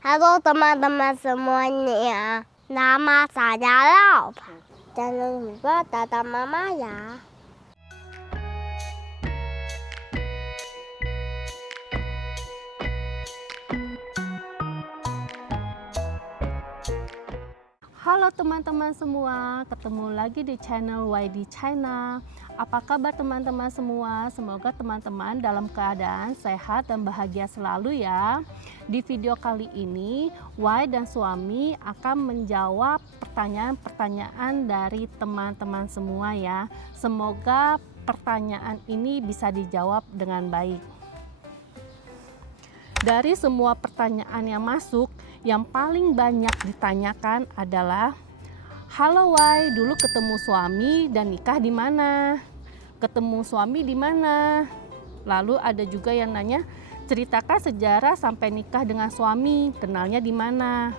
Halo teman-teman semuanya, nama saya Laop. Jangan lupa tata mama ya. Halo teman-teman semua, ketemu lagi di channel YD China. Apa kabar teman-teman semua? Semoga teman-teman dalam keadaan sehat dan bahagia selalu ya. Di video kali ini, Y dan suami akan menjawab pertanyaan-pertanyaan dari teman-teman semua ya. Semoga pertanyaan ini bisa dijawab dengan baik. Dari semua pertanyaan yang masuk, yang paling banyak ditanyakan adalah, halo Y, dulu ketemu suami dan nikah di mana? Ketemu suami di mana? Lalu ada juga yang nanya, ceritakan sejarah sampai nikah dengan suami, kenalnya di mana?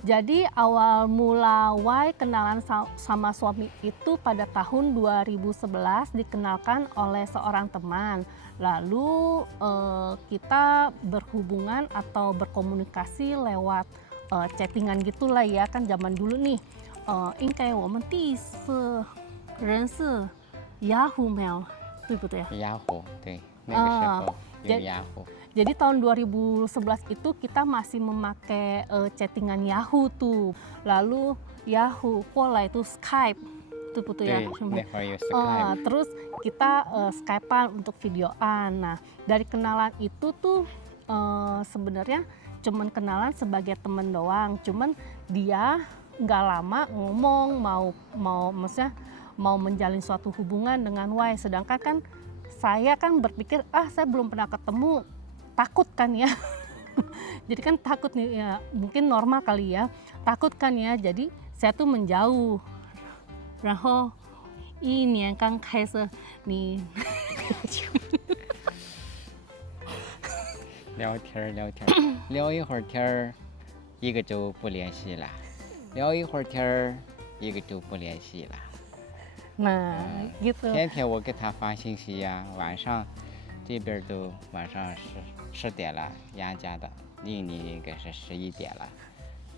Jadi awal mula Y kenalan sama suami itu pada tahun 2011 dikenalkan oleh seorang teman. Lalu kita berhubungan atau berkomunikasi lewat chattingan gitulah ya, kan zaman dulu nih. 应该我们第一次认识 Yahoo Mail， 对不对？ Yahoo， 对，那个时候有 Yahoo。 Jadi tahun 2011 itu kita masih memakai chattingan Yahoo tuh. Lalu Yahoo, 后来itu Skype， 对不对呀？ 对，那会儿有 Skype。 Terus kita Skypean untuk videoan. Nah, dari kenalan itu tuh sebenarnya cuman kenalan sebagai temen doang. Cuman dia nggak lama ngomong maksudnya mau menjalin suatu hubungan dengan Y. Sedangkan kan saya kan berpikir saya belum pernah ketemu, takut kan ya. Jadi kan takut nih ya, mungkin normal kali ya, takut kan ya. Jadi saya tuh menjauh. 然后一年刚开始你聊天聊一会儿天儿，一个周不联系了；聊一会儿天儿，一个周不联系了。 Nah, gitu. 天天我给他发信息呀，晚上这边都晚上10点了，杨家的印尼应该是11点了，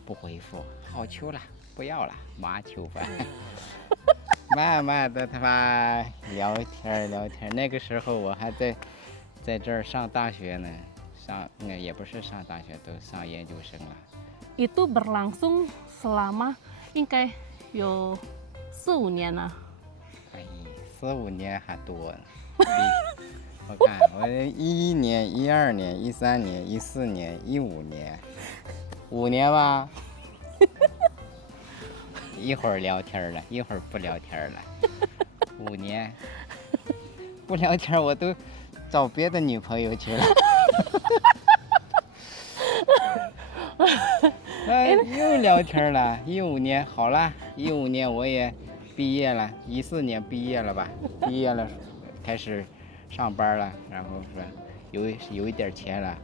不回复，好求了，不要了，妈求吧。慢慢的他妈聊天，那个时候我还在这儿上大学呢，也不是上大学，都上研究生了。 Itu berlangsung selama 应该有4-5年了。 哎，4-5年还多呢。我看我11年、12年、13年、14年、15年，5年吧。一会儿聊天了，一会儿不聊天了。5年不聊天，我都找别的女朋友去了。又聊天了。15年好了，15年我也毕业了，14年毕业了吧？毕业了，开始上班了，然后说有一点钱了，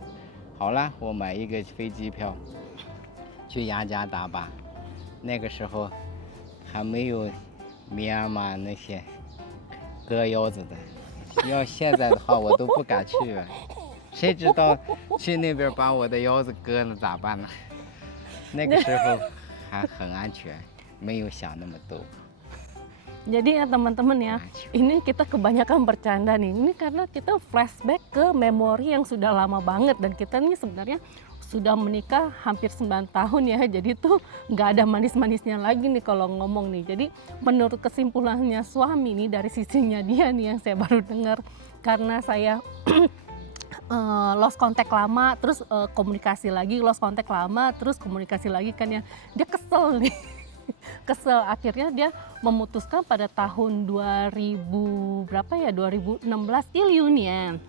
好了，我买一个飞机票去雅加达吧。那个时候还没有米亚马那些割腰子的，要现在的话我都不敢去了，谁知道去那边把我的腰子割了咋办呢？那个时候还很安全，没有想那么多。 Jadi ya teman-teman ya, ini kita kebanyakan bercanda nih. Ini karena kita flashback ke memori yang sudah lama banget. Dan kita nih sebenarnya sudah menikah hampir 9 tahun ya. Jadi tuh nggak ada manis-manisnya lagi nih kalau ngomong nih. Jadi menurut kesimpulannya suami nih, dari sisinya dia nih yang saya baru dengar. Karena saya lost kontak lama, terus komunikasi lagi, lost kontak lama, terus komunikasi lagi kan ya. Dia kesel nih. Kesel, akhirnya dia memutuskan pada tahun 2000 berapa ya, 2016 16年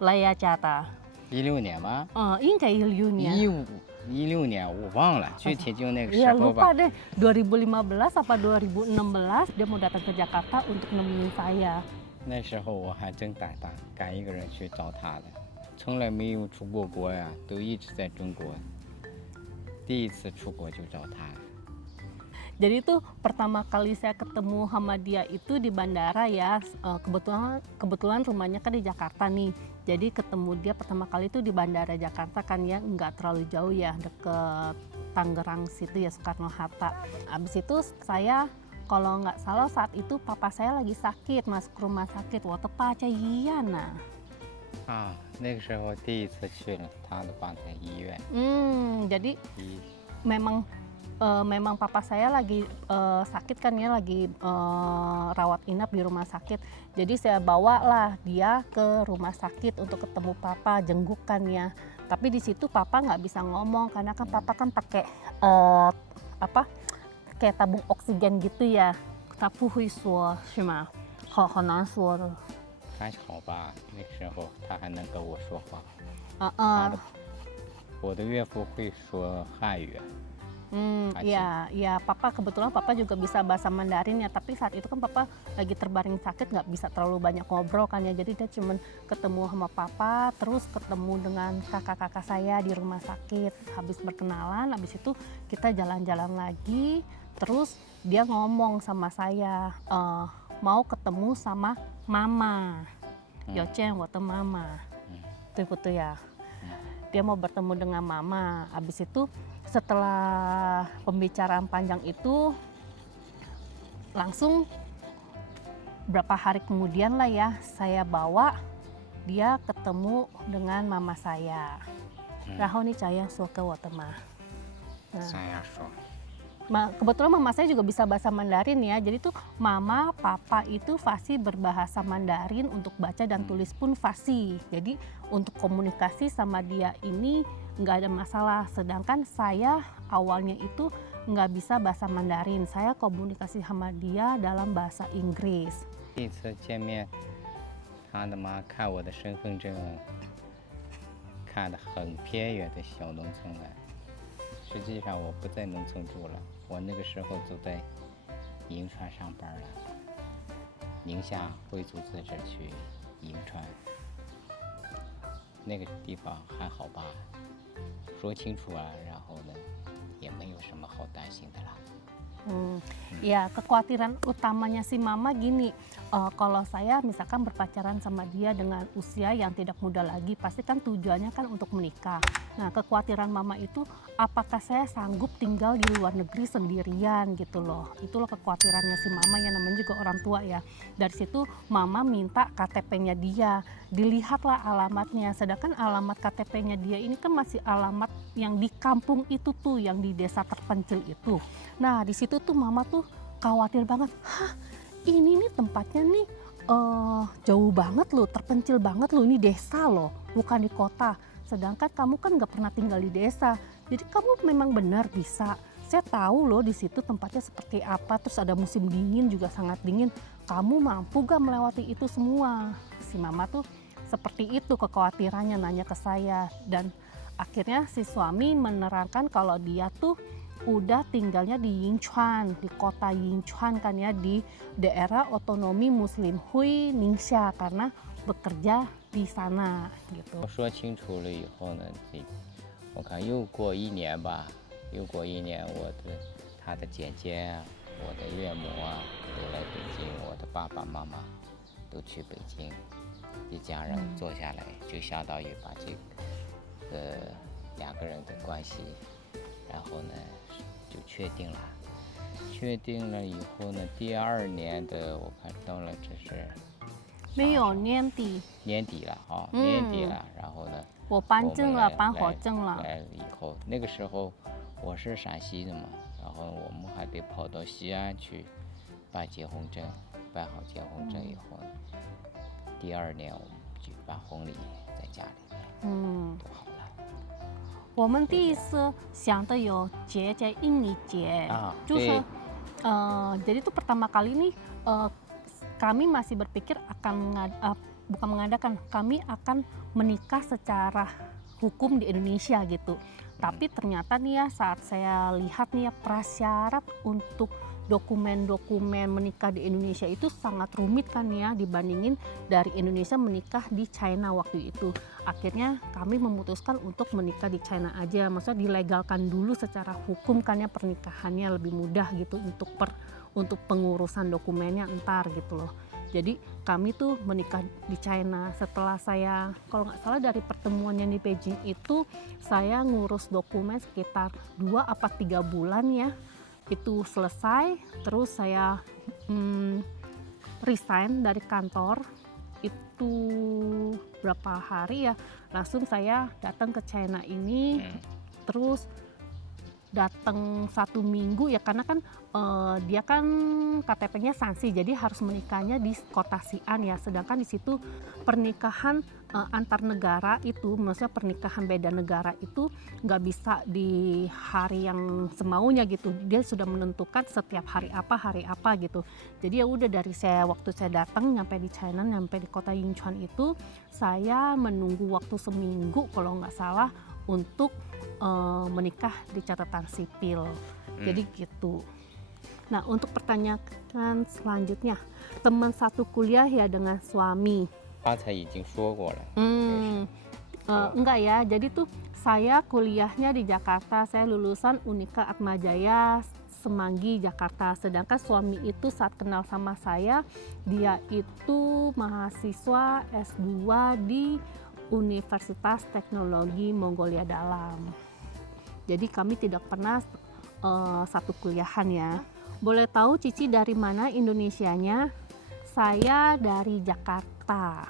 来雅加达。 16年吗？应该16年。 16年我忘了，具体就那个时 Ya 候吧。 lupa deh, 2015 apa 2016 dia mau datang ke Jakarta untuk nemenin saya. 那时候我还真胆大，敢一个人去找他的，从来没有出过国呀，都一直在中国。第一次出国就找他。 Jadi itu pertama kali saya ketemu sama dia itu di bandara ya. Kebetulan rumahnya kan di Jakarta nih. Jadi ketemu dia pertama kali itu di Bandara Jakarta kan ya, nggak terlalu jauh ya, deket Tangerang situ ya, Soekarno-Hatta. Abis itu saya kalau nggak salah saat itu papa saya lagi sakit, masuk rumah sakit. Waktu paca iya nah. 啊，那个时候第一次去了，他都放在医院。 Jadi 医 memang papa saya lagi sakit kan ya, lagi rawat inap di rumah sakit. Jadi saya bawa lah dia ke rumah sakit untuk ketemu papa, jenggukan ya. Tapi di situ papa nggak bisa ngomong karena kan papa kan pakai kayak tabung oksigen gitu ya. Tapi hui suo, sih mah,好难说的。 还好吧，那个时候他还能跟我说话。 我的岳父会说汉语。 Ya, papa kebetulan papa juga bisa bahasa Mandarin ya, tapi saat itu kan papa lagi terbaring sakit, nggak bisa terlalu banyak ngobrol kan ya, jadi dia cuman ketemu sama papa, terus ketemu dengan kakak-kakak saya di rumah sakit, habis berkenalan, habis itu kita jalan-jalan lagi, terus dia ngomong sama saya mau ketemu sama mama, Yochen, waktu mama, betul ya. Dia mau bertemu dengan mama. Habis itu setelah pembicaraan panjang itu langsung berapa hari kemudian lah ya, saya bawa dia ketemu dengan mama saya. Rahoni Caya Suke Watema. saya说， Kebetulan mama saya juga bisa bahasa Mandarin ya, jadi tuh mama, papa itu fasih berbahasa Mandarin, untuk baca dan tulis pun fasih. Jadi untuk komunikasi sama dia ini nggak ada masalah. Sedangkan saya awalnya itu nggak bisa bahasa Mandarin, saya komunikasi sama dia dalam bahasa Inggris. 第一次见面，他的妈看我的身份证，看得很偏远的小农村来。实际上我不在农村住了，我那个时候就在银川上班了，宁夏回族自治区银川。那个地方还好吧？说清楚了，然后呢，也没有什么好担心的啦。 Ya, kekhawatiran utamanya si mama gini, kalau saya misalkan berpacaran sama dia dengan usia yang tidak muda lagi, pasti kan tujuannya kan untuk menikah. Nah, kekhawatiran mama itu apakah saya sanggup tinggal di luar negeri sendirian gitu loh. Itulah kekhawatirannya si mama, yang namanya juga orang tua ya. Dari situ mama minta KTP-nya dia, dilihatlah alamatnya. Sedangkan alamat KTP-nya dia ini kan masih alamat yang di kampung itu tuh, yang di desa terpencil itu. Nah, di situ tuh mama tuh khawatir banget. Hah, ini nih tempatnya nih jauh banget loh, terpencil banget loh, ini desa loh, bukan di kota. Sedangkan kamu kan nggak pernah tinggal di desa, jadi kamu memang benar bisa. Saya tahu loh di situ tempatnya seperti apa, terus ada musim dingin juga sangat dingin. Kamu mampu gak melewati itu semua? Si mama tuh seperti itu kekhawatirannya, nanya ke saya. Dan akhirnya si suami menerangkan kalau dia tuh udah tinggalnya di Yinchuan, di kota Yinchuan kan ya, di daerah otonomi Muslim Hui Ningxia, karena bekerja di sana gitu. 我说清楚了以后呢，我看又过一年吧，又过一年，他的姐姐啊，我的岳母啊都来北京，我的爸爸妈妈都去北京，一家人坐下来，就相当于把这个两个人的关系，然后呢就确定了。确定了以后呢，第二年的我看到了这是没有年底，年底了啊，年底了，然后呢。我搬证了，我们搬火证了。来了以后，那个时候我是陕西的嘛，然后我们还得跑到西安去办结婚证，办好结婚证以后，第二年我们举办婚礼在家里面，都好了。我们第一次想的有节叫印尼节，就是jadi itu pertama kali nih kami masih berpikir akan bukan mengadakan, kami akan menikah secara hukum di Indonesia gitu. Tapi ternyata nih ya, saat saya lihat nih ya, prasyarat untuk dokumen-dokumen menikah di Indonesia itu sangat rumit kan ya, dibandingin dari Indonesia menikah di China waktu itu. Akhirnya kami memutuskan untuk menikah di China aja, maksudnya dilegalkan dulu secara hukum kan ya, pernikahannya lebih mudah gitu untuk pengurusan dokumennya entar gitu loh. Jadi kami tuh menikah di China. Setelah saya, kalau nggak salah dari pertemuannya di Beijing itu, saya ngurus dokumen sekitar 2 apa 3 bulan ya. Itu selesai, terus saya resign dari kantor. Itu berapa hari ya, langsung saya datang ke China ini. Terus datang 1 minggu ya, karena kan dia kan KTP-nya Shanxi, jadi harus menikahnya di kota Xi'an ya. Sedangkan di situ pernikahan antar negara itu, maksudnya pernikahan beda negara itu nggak bisa di hari yang semaunya gitu. Dia sudah menentukan setiap hari apa gitu. Jadi ya udah, dari waktu saya datang nyampe di China, nyampe di kota Yinchuan itu, saya menunggu waktu seminggu kalau nggak salah untuk menikah di catatan sipil. Jadi gitu. Nah, untuk pertanyaan selanjutnya, teman satu kuliah ya dengan suami. 刚才已经说过了。 Enggak ya, jadi tuh saya kuliahnya di Jakarta, saya lulusan Unika Atmajaya Semanggi, Jakarta. Sedangkan suami itu saat kenal sama saya, dia itu mahasiswa S2 di Universitas Teknologi Mongolia Dalam. Jadi kami tidak pernah satu kuliahan ya. Boleh tahu Cici dari mana Indonesianya? Saya dari Jakarta.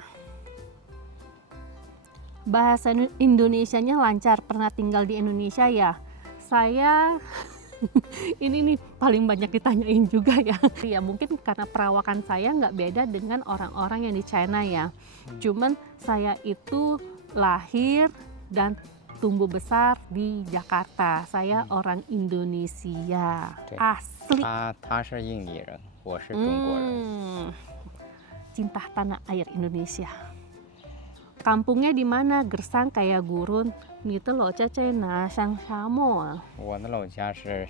Bahasa Indonesianya lancar, pernah tinggal di Indonesia ya? Saya ini nih paling banyak ditanyain juga ya. Ya mungkin karena perawakan saya nggak beda dengan orang-orang yang di China ya. Cuman saya itu lahir dan tumbuh besar di Jakarta. Saya orang Indonesia asli. 他是印尼人，我是中国人。 Cinta tanah air Indonesia. Kampungnya di mana? Gersang kayak gurun. Gitu loh, Cece na sang samo. 我的老家是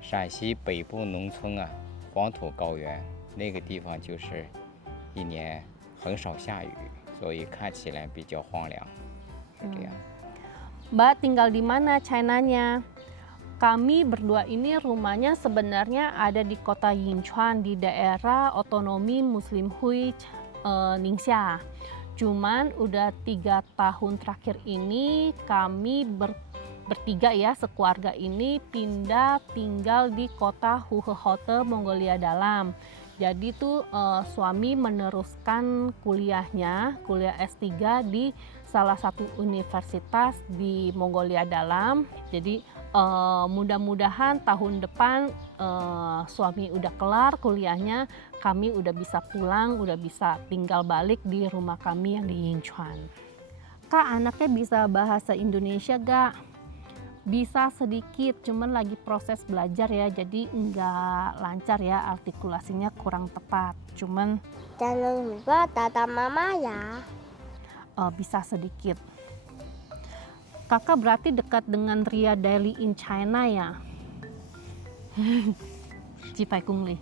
陕西北部农村啊，黄土高原，那个地方就是一年很少下雨，所以看起来比较荒凉，是这样。 Mbak tinggal di mana China-nya? Kami berdua ini rumahnya sebenarnya ada di kota Yinchuan, di daerah otonomi Muslim Hui Ningxia. Cuman udah 3 tahun terakhir ini kami bertiga ya, sekeluarga ini pindah tinggal di kota Huhehote, Mongolia Dalam. Jadi tuh suami meneruskan kuliahnya, kuliah S3 di salah satu universitas di Mongolia Dalam. Jadi mudah-mudahan tahun depan suami udah kelar kuliahnya, kami udah bisa pulang, udah bisa tinggal balik di rumah kami yang di Yinchuan. Kak, anaknya bisa bahasa Indonesia gak? Bisa sedikit, cuman lagi proses belajar ya, jadi nggak lancar ya, artikulasinya kurang tepat. Cuman Jangan lupa tata mama ya. bisa sedikit. Kakak berarti dekat dengan Ria Daily in China ya? Cipai Kungli.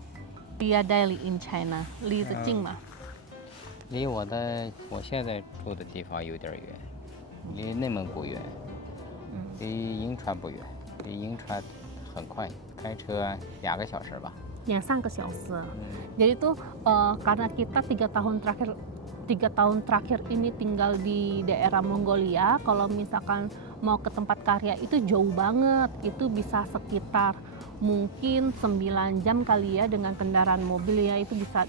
Ria Daily in China, Li Zijing嘛。离我现在住的地方有点远，离内蒙古远，离银川不远，离银川很快，开车2个小时吧。 Yang 3 个小时。Jadi tuh karena kita 3 tahun terakhir ini tinggal di daerah Mongolia, kalau misalkan mau ke tempat karya itu jauh banget, itu bisa sekitar mungkin 9 jam kali ya dengan kendaraan mobil ya, itu bisa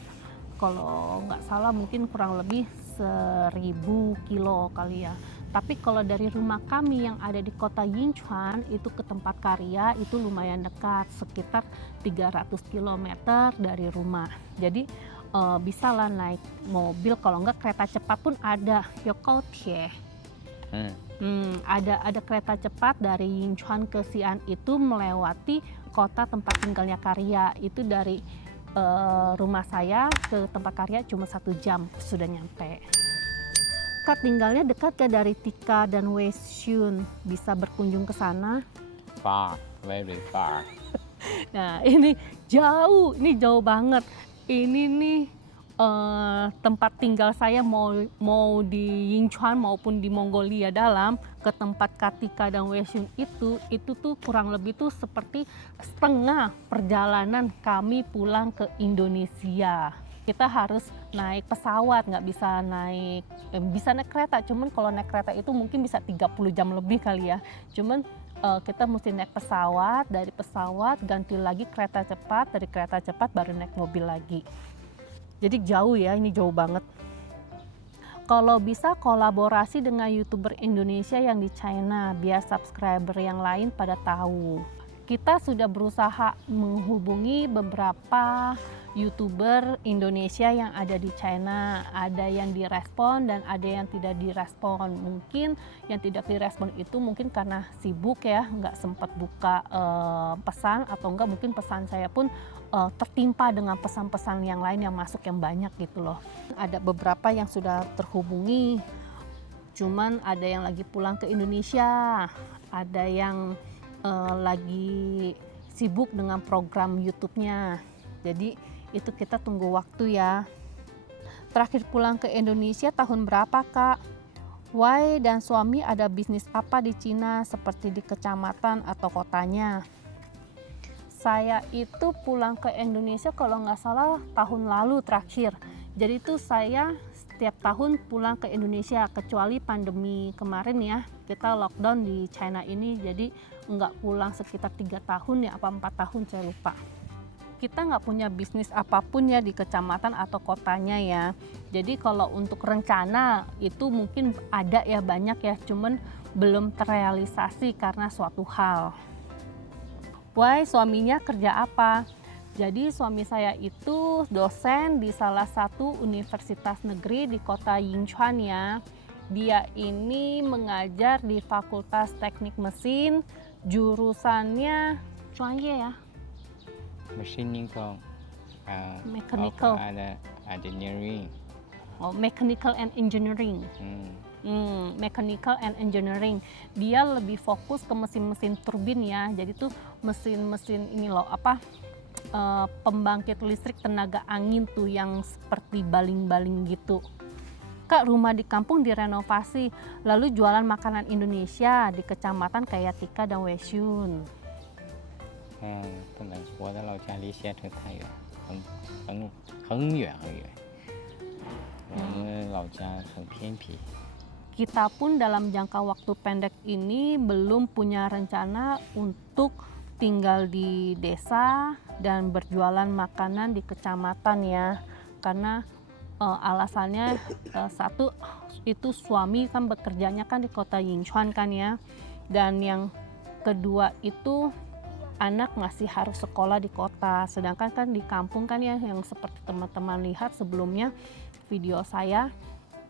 kalau nggak salah mungkin kurang lebih 1000 kilo kali ya. Tapi kalau dari rumah kami yang ada di kota Yinchuan itu ke tempat karya itu lumayan dekat, sekitar 300 km dari rumah. Jadi bisa lah naik mobil, kalau nggak kereta cepat pun ada, Yokotie. Ada kereta cepat dari Yinchuan ke Xi'an itu melewati kota tempat tinggalnya karya. Itu dari rumah saya ke tempat karya cuma 1 jam sudah nyampe. Kak, tinggalnya dekat gak dari Tika dan Weishun? Bisa berkunjung ke sana? Far, very far. Nah, ini jauh banget. Ini nih tempat tinggal saya mau di Yinchuan maupun di Mongolia Dalam ke tempat Katika dan Weishun itu tuh kurang lebih tuh seperti setengah perjalanan kami pulang ke Indonesia. kita harus naik pesawat, nggak bisa bisa naik kereta. Cuman kalau naik kereta itu mungkin bisa 30 jam lebih kali ya. Cuman kita mesti naik pesawat, dari pesawat ganti lagi kereta cepat, dari kereta cepat baru naik mobil lagi. Jadi jauh ya, ini jauh banget. Kalau bisa kolaborasi dengan YouTuber Indonesia yang di China, biar subscriber yang lain pada tahu. Kita sudah berusaha menghubungi beberapa YouTuber Indonesia yang ada di China. Ada yang direspon dan ada yang tidak direspon. Mungkin yang tidak direspon itu mungkin karena sibuk ya, nggak sempat buka pesan, atau enggak mungkin pesan saya pun tertimpa dengan pesan-pesan yang lain yang masuk yang banyak gitu loh. Ada beberapa yang sudah terhubungi, cuman ada yang lagi pulang ke Indonesia, ada yang lagi sibuk dengan program YouTube-nya. Jadi itu kita tunggu waktu ya. Terakhir pulang ke Indonesia tahun berapa, Kak? Wai dan suami ada bisnis apa di Cina, seperti di kecamatan atau kotanya? Saya itu pulang ke Indonesia kalau nggak salah tahun lalu terakhir. Jadi itu saya setiap tahun pulang ke Indonesia, kecuali pandemi kemarin ya, kita lockdown di China ini, jadi nggak pulang sekitar 3 tahun ya, apa 4 tahun saya lupa. Kita nggak punya bisnis apapun ya di kecamatan atau kotanya ya. Jadi kalau untuk rencana itu mungkin ada ya, banyak ya, cuman belum terrealisasi karena suatu hal. Why suaminya kerja apa? Jadi suami saya itu dosen di salah satu universitas negeri di kota Yinchuan ya. Dia ini mengajar di Fakultas Teknik Mesin, jurusannya ya. Mechanical, Mechanical. ada engineering. Oh, Mechanical and Engineering. Mechanical and Engineering. Dia lebih fokus ke mesin-mesin turbin ya. Jadi tuh mesin-mesin ini loh, pembangkit listrik tenaga angin tuh yang seperti baling-baling gitu. Kak, rumah di kampung direnovasi, lalu jualan makanan Indonesia di kecamatan kayak Tika dan Wesyun. 不能，我的老家离县城太远，很远很远。我们老家很偏僻。 Kita pun dalam jangka waktu pendek ini belum punya rencana untuk tinggal di desa dan berjualan makanan di kecamatan ya, karena alasannya satu itu suami kan bekerjanya kan di kota Yinchuan kan ya, dan yang kedua itu anak masih harus sekolah di kota, sedangkan kan di kampung kan ya, yang seperti teman-teman lihat sebelumnya video saya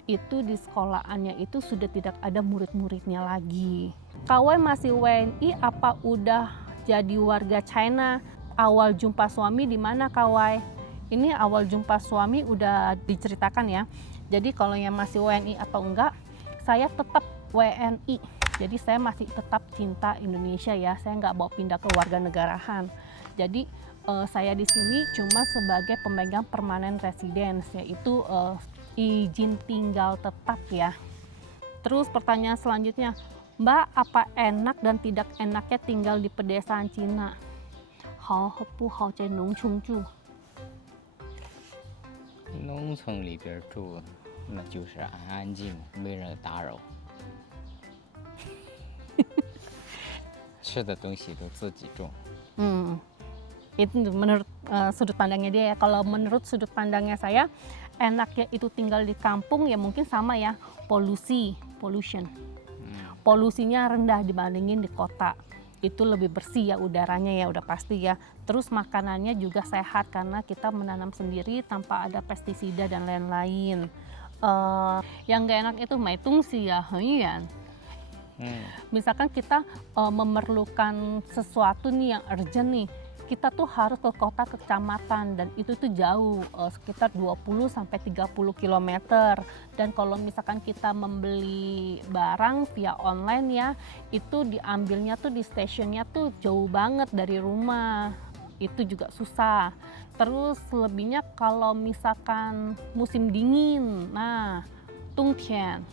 itu di sekolahannya itu sudah tidak ada murid-muridnya lagi. Kawai masih WNI apa udah jadi warga China? Awal jumpa suami di mana, Kawai? Ini awal jumpa suami udah diceritakan ya. Jadi kalau yang masih WNI atau enggak, saya tetap WNI. Jadi saya masih tetap cinta Indonesia ya. Saya nggak mau pindah ke warga negarahan. Jadi saya di sini cuma sebagai pemegang permanen residence, yaitu izin tinggal tetap ya. Terus pertanyaan selanjutnya, Mbak, apa enak dan tidak enaknya tinggal di pedesaan Cina? Hao bu hao zai nongchong住? 农村里边住，那就是安安静，没人打扰。吃的东西都自己种。 Itu menurut sudut pandangnya dia ya. Kalau menurut sudut pandangnya saya, enaknya itu tinggal di kampung ya mungkin sama ya, pollution. Polusinya rendah dibandingin di kota. Itu lebih bersih ya udaranya ya, udah pasti ya. Terus makanannya juga sehat karena kita menanam sendiri tanpa ada pestisida dan lain-lain. Yang gak enak itu maitung sih ya, misalkan kita memerlukan sesuatu nih yang urgent nih, kita tuh harus ke kota kecamatan dan itu tuh jauh, sekitar 20-30 km. Dan kalau misalkan kita membeli barang via online ya, itu diambilnya tuh di stasiunnya tuh jauh banget dari rumah, itu juga susah. Terus lebihnya kalau misalkan musim dingin, nah Tungtian,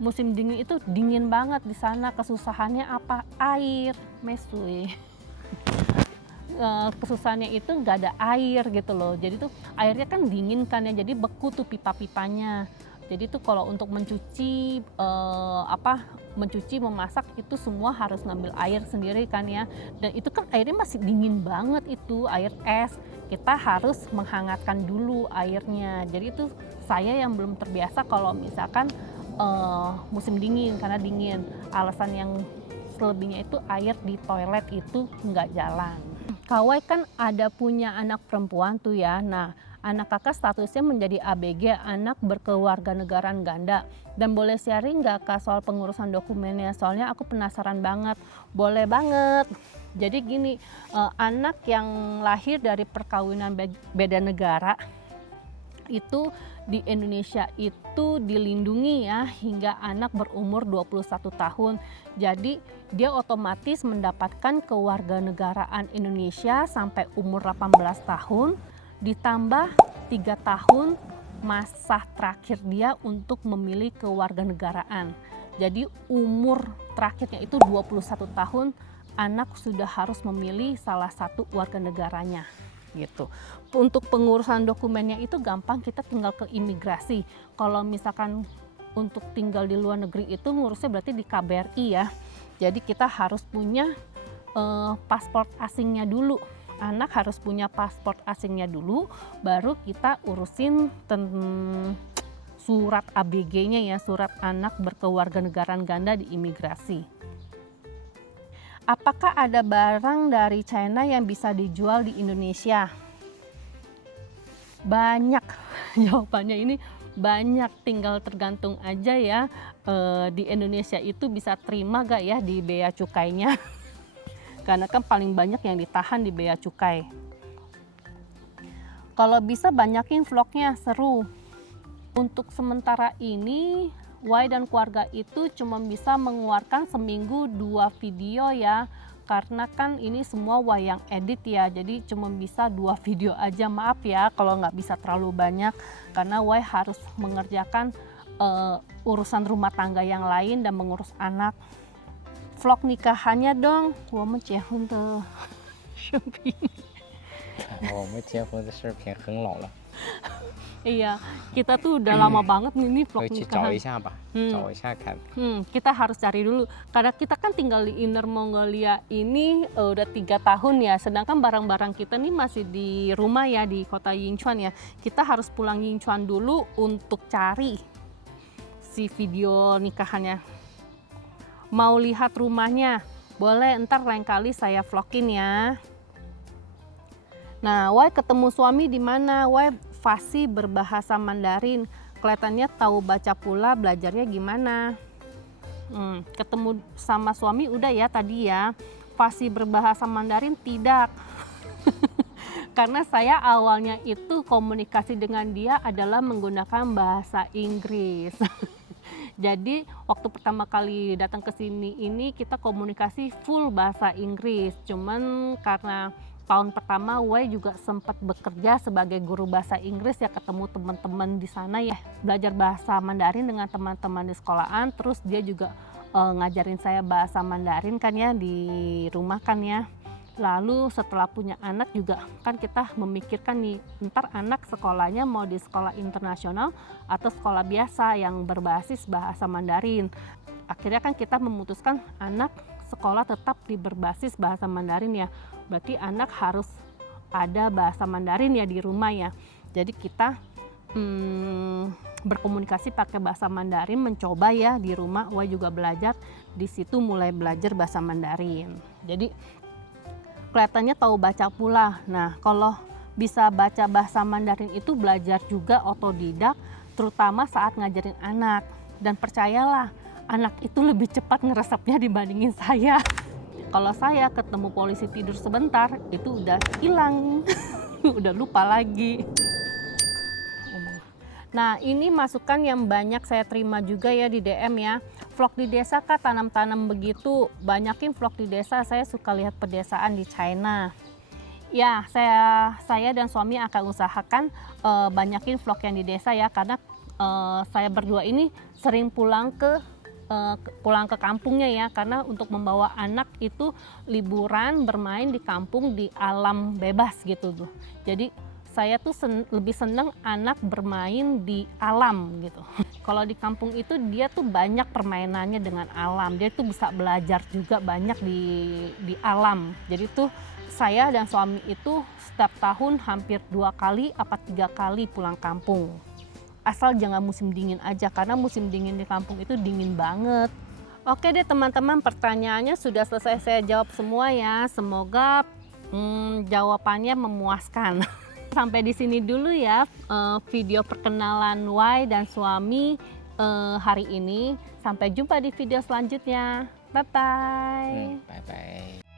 musim dingin itu dingin banget di sana. Kesusahannya apa? Air, mesui. kesusahannya itu nggak ada air gitu loh. Jadi tuh airnya kan dingin kan ya, jadi beku tuh pipa-pipanya. Jadi tuh kalau untuk mencuci memasak itu semua harus ngambil air sendiri kan ya. Dan itu kan airnya masih dingin banget, itu air es. Kita harus menghangatkan dulu airnya. Jadi itu saya yang belum terbiasa kalau misalkan musim dingin, karena dingin. Alasan yang selebihnya itu air di toilet itu nggak jalan. Kawai kan ada punya anak perempuan tuh ya. Nah, anak kakak statusnya menjadi ABG, anak berkewarganegaraan ganda. Dan boleh sharing nggak Kak soal pengurusan dokumennya? Soalnya aku penasaran banget. Boleh banget. Jadi gini, anak yang lahir dari perkawinan beda negara itu di Indonesia itu dilindungi ya hingga anak berumur 21 tahun. Jadi dia otomatis mendapatkan kewarganegaraan Indonesia sampai umur 18 tahun. Ditambah 3 tahun masa terakhir dia untuk memilih kewarganegaraan. Jadi umur terakhirnya itu 21 tahun, anak sudah harus memilih salah satu warga negaranya gitu. Untuk pengurusan dokumennya itu gampang, kita tinggal ke imigrasi. Kalau misalkan untuk tinggal di luar negeri itu ngurusnya berarti di KBRI ya. Jadi kita harus punya paspor asingnya dulu. Anak harus punya paspor asingnya dulu, baru kita urusin surat ABG-nya ya, surat anak berkewarganegaraan ganda di imigrasi. Apakah ada barang dari China yang bisa dijual di Indonesia? Banyak, jawabannya ini banyak, tinggal tergantung aja ya di Indonesia itu bisa terima gak ya di bea cukainya. Karena kan paling banyak yang ditahan di bea cukai. Kalau bisa banyakin vlognya, seru. Untuk sementara ini, Y dan keluarga itu cuma bisa mengeluarkan seminggu 2 video ya. Karena kan ini semua Y yang edit ya, jadi cuma bisa 2 video aja. Maaf ya kalau nggak bisa terlalu banyak, karena Y harus mengerjakan urusan rumah tangga yang lain dan mengurus anak. Vlog nikahannya dong, 我们结婚的视频。我们结婚的视频很老了。 Iya, kita tuh udah lama banget nih vlog 回去找 nikahan. 一下吧，找一下看。 Kita harus cari dulu, karena kita kan tinggal di Inner Mongolia ini udah 3 tahun ya, sedangkan barang-barang kita nih masih di rumah ya, di kota Yinchuan ya. Kita harus pulang Yinchuan dulu untuk cari si video nikahannya. Mau lihat rumahnya? Boleh, ntar lain kali saya vlogin ya. Nah, Y ketemu suami di mana? Y fasih berbahasa Mandarin. Kelihatannya tahu baca pula, belajarnya gimana? Ketemu sama suami udah ya tadi ya. Fasih berbahasa Mandarin tidak. Karena saya awalnya itu komunikasi dengan dia adalah menggunakan bahasa Inggris. Jadi waktu pertama kali datang ke sini ini kita komunikasi full bahasa Inggris. Cuman karena tahun pertama Y juga sempat bekerja sebagai guru bahasa Inggris ya, ketemu teman-teman di sana ya, belajar bahasa Mandarin dengan teman-teman di sekolahan. Terus dia juga ngajarin saya bahasa Mandarin kan ya di rumah kan ya. Lalu setelah punya anak juga kan kita memikirkan nih, ntar anak sekolahnya mau di sekolah internasional atau sekolah biasa yang berbasis bahasa Mandarin. Akhirnya kan kita memutuskan anak sekolah tetap di berbasis bahasa Mandarin ya. Berarti anak harus ada bahasa Mandarin ya di rumah ya. Jadi kita berkomunikasi pakai bahasa Mandarin, mencoba ya di rumah. Y juga belajar di situ, mulai belajar bahasa Mandarin. Jadi kelihatannya tahu baca pula. Nah, kalau bisa baca bahasa Mandarin itu belajar juga otodidak, terutama saat ngajarin anak. Dan percayalah, anak itu lebih cepat ngeresepnya dibandingin saya. Kalau saya ketemu polisi tidur sebentar, itu udah hilang, udah lupa lagi. Nah, ini masukan yang banyak saya terima juga ya di DM ya. Vlog di desa Kak, tanam-tanam begitu. Banyakin vlog di desa, saya suka lihat pedesaan di China. Ya, saya dan suami akan usahakan banyakin vlog yang di desa ya, karena saya berdua ini sering pulang ke pulang ke kampungnya ya, karena untuk membawa anak itu liburan bermain di kampung di alam bebas gitu tuh. Jadi saya tuh lebih seneng anak bermain di alam gitu. Kalau di kampung itu dia tuh banyak permainannya dengan alam, dia tuh bisa belajar juga banyak di alam. Jadi tuh saya dan suami itu setiap tahun hampir 2 kali apa 3 kali pulang kampung. Asal jangan musim dingin aja, karena musim dingin di kampung itu dingin banget. Oke deh teman-teman, pertanyaannya sudah selesai saya jawab semua ya. Semoga jawabannya memuaskan. Sampai di sini dulu ya video perkenalan Y dan suami hari ini. Sampai jumpa di video selanjutnya. Bye-bye. Bye bye.